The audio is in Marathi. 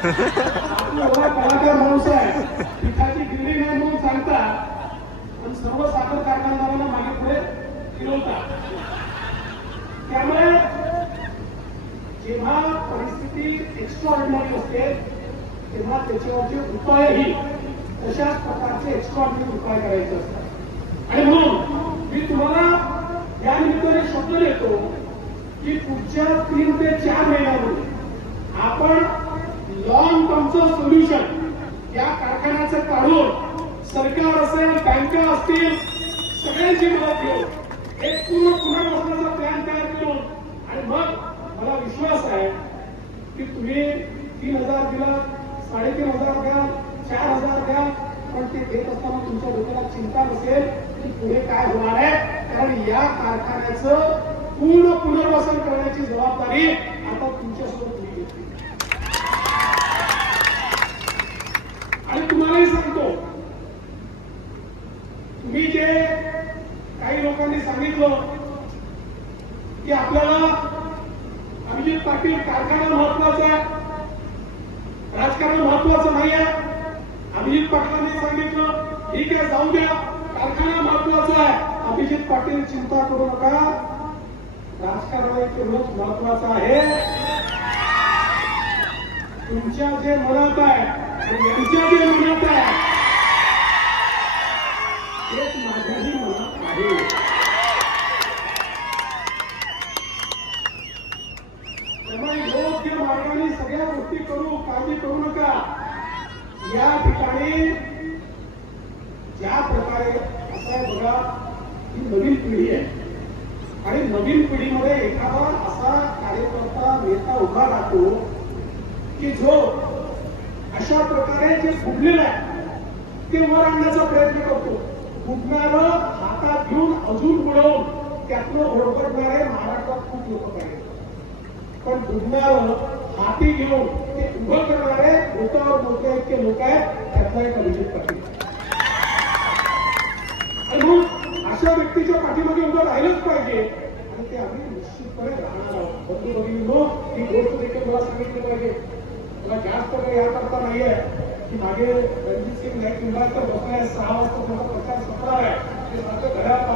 कलाकार माणूस आहे, पिठाची गिरणी नाही म्हणून सांगता, पण सर्व साखर कारखानदारांना मागे पुढे फिरवतात. त्यामुळे जेव्हा परिस्थिती एक्स्ट्राऑर्डिनरी असते तेव्हा त्याच्यावरचे उपायही तशाच प्रकारचे एक्स्ट्राऑर्डिनरी उपाय करायचे असतात. आणि म्हणून मी तुम्हाला या निमित्ताने शब्द देतो की पुढच्या 3 ते 4 महिन्यामध्ये आपण लॉंग टर्मचं सोल्युशन या कारखान्याचं काढून सरकार असेल, बँका असतील, सगळ्यांची मदत घेऊन एक पूर्ण पुनर्वसनाचा प्लॅन तयार करून आणि मग मला विश्वास आहे की तुम्ही 3,000 दिला, 3,500 द्याल, 4,000 द्याल, पण ते देत असताना तुमच्या डोक्याला चिंता नसेल की पुढे काय होणार आहे. कारण या कारखान्याचं पूर्ण पुनर्वसन करण्याची जबाबदारी आता तुमच्यासोबत तुम्ही घेतली. आणि तुम्हालाही सांगतो, तुम्ही जे काही लोकांनी सांगितलं की आपल्याला अभिजित पाटील कारखाना महत्वाचा आहे, राजकारण महत्वाचं नाही आहे. अभिजित पाटलांनी सांगितलं ठीक आहे जाऊ द्या, कारखाना महत्वाचा आहे. अभिजित पाटील चिंता करू नका, राजकारणाचे रोज महत्वाचं आहे. तुमच्या जे मनात आहे आणि यांच्या जे मनात आहे तेच माझ्याही मनात आहे. त्यामुळे योग्य मार्गाने सगळ्या गोष्टी करू, काळजी करू नका. या ठिकाणी ज्या प्रकारे असं आहे बघा, ही नवीन पिढी आहे आणि नवीन पिढीमध्ये एखादा असा कार्यकर्ता नेता उभा राहतो की जो अशा प्रकारे जे फुटलेलं आहे ते वर आणण्याचा प्रयत्न करतो. फुटणारं हातात घेऊन अजून बुडवून त्यातनं ओळखणारे महाराष्ट्रात खूप लोक आहेत. पण बुडणारं हाती घेऊन ते उभं करणारे बोटावर बोलते इतके लोक आहेत, त्यातला एक अभिजित पाटील. आणि म्हणून अशा व्यक्तीच्या पाठीमागे उभं राहिलंच पाहिजे आणि ते आम्ही निश्चितपणे राहणार आहोत. बंधू भगिनींनो, ही गोष्ट देखील मला सांगितली पाहिजे. मला जास्त काही याकरता नाहीये की मागे रणजित सिंग नाईक निंबाळकर बसलाय, 6 वाजता त्याचा प्रचार संपणार आहे, ते सारखं घरात